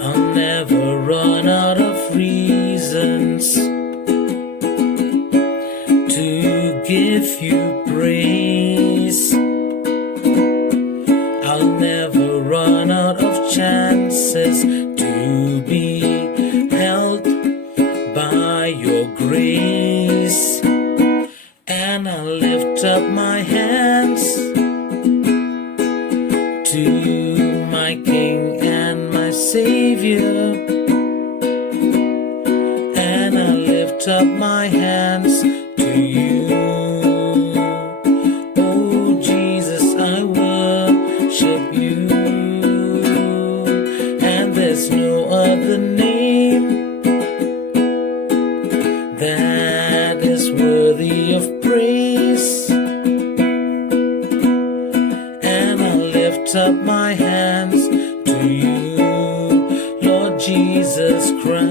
I'll never run out of reasons to give you praise. I'll never run out of chances to be held by your grace. And I'll lift up my hands to you, my King and my Savior. And I'll lift up my hands to you. Oh Jesus, I worship you. And there's no other name that is worthy of praise. And I'll lift up my hands to you, Lord Jesus Christ.